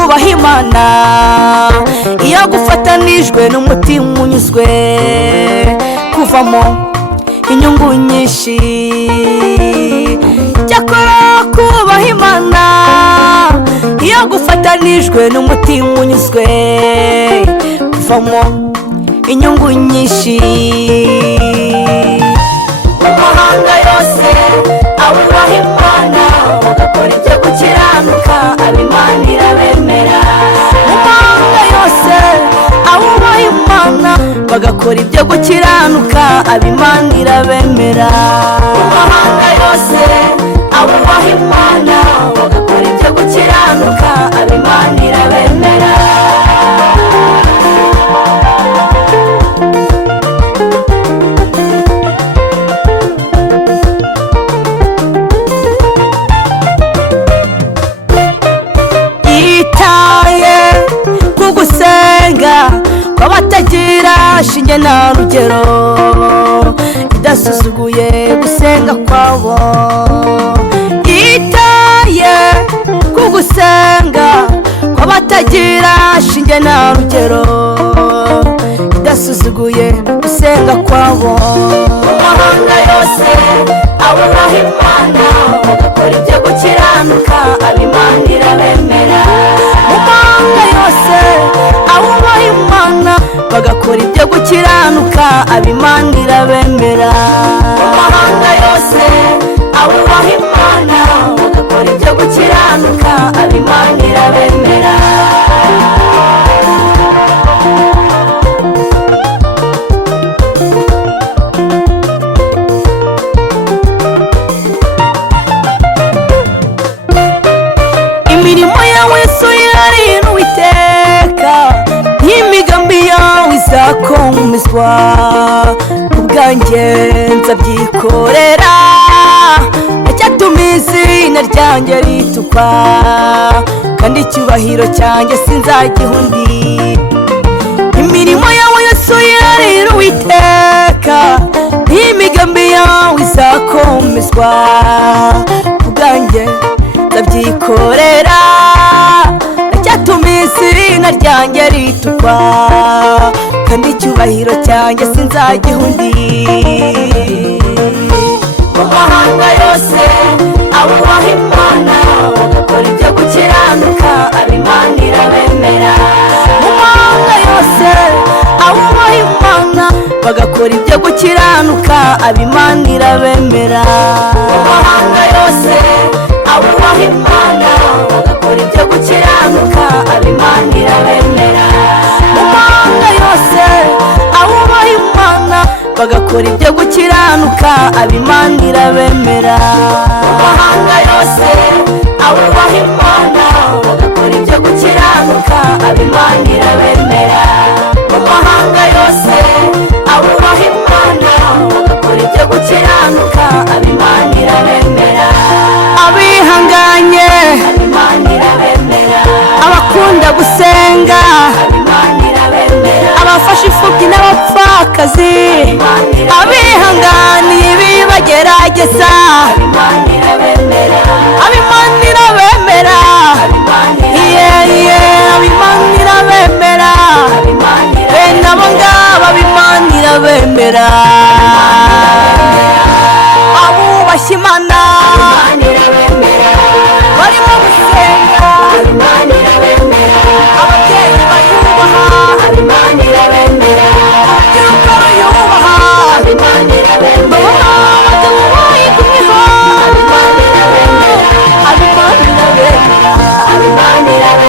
kubaha Imana iyo gufatanijwe n'umutima unyuzwe kuvamo inyungu nyinshi. Cyakora kubaha Imana iyo gufatanijwe n'umutima unyuzwe kuvamo inyungu nyinshi. Mu mahanga yose abubaha Imana bagakora ibyo gukiranuka ab'Imana irabemera. Mu mahanga yose abubaha Imana bagakora ibyo gukiranuka ab'Imana irabemera. Mu mahanga yose abubaha Imana bagakora ibyo gukiranuka ab'Imana irabemera. Kw'abatagira shinge na rugero idasuzuguye gusenga kwabo. Itaye ku gusenga kw'abatagira shinge na rugero idasuzuguye gusenga kwabo. Mu mahanga yose abubaha Imana bagakora ibyo gukiranuka ab'Imana irabemera. Mu mahanga yose abubaha Imana bagakora ibyo gukiranuka ab'Imana irabemera. Mu mahanga yose abubaha Imana bagakora ibyo gukiranuka ab'Imana irabemera. Imirimo yawe Yesu yararira Uwiteka n'imigambi yawe izakomezwa. Kubwanjye nzabyikorera icyatuma izina ryanjye ritukwa kandi icyubahiro cyanjye sinzagiha undi. Imirimo yawe Yesu yararira Uwiteka n'imigambi yawe izakomezwa. Kubwanjye nzabyikorera icyatuma izina ryanjye ritukwa kandi icyubahiro cyanjye sinzagiha undi. Mu mahanga yose abubaha Imana bagakora ibyo gukiranuka ab'Imana irabemera. Mu mahanga yose abubaha Imana bagakora ibyo gukiranuka ab'Imana irabemera. Mu mahanga yose abubaha Imana bagakora ibyo gukiranuka ab'Imana irabemera. Mu mahanga yose abubaha Imana bagakora ibyo gukiranuka ab'Imana irabemera. Mu mahanga yose abubaha Imana bagakora ibyo gukiranuka ab'Imana irabemera. Mu mahanga yose abubaha Imana bagakora ibyo gukiranuka ab'Imana irabemera. Abihanganye ab'Imana irabemera. Abakunda gusenga ab'Imana irabemera. Abafasha imfubyi n'abapfakazi abihanganiye ibibagerageza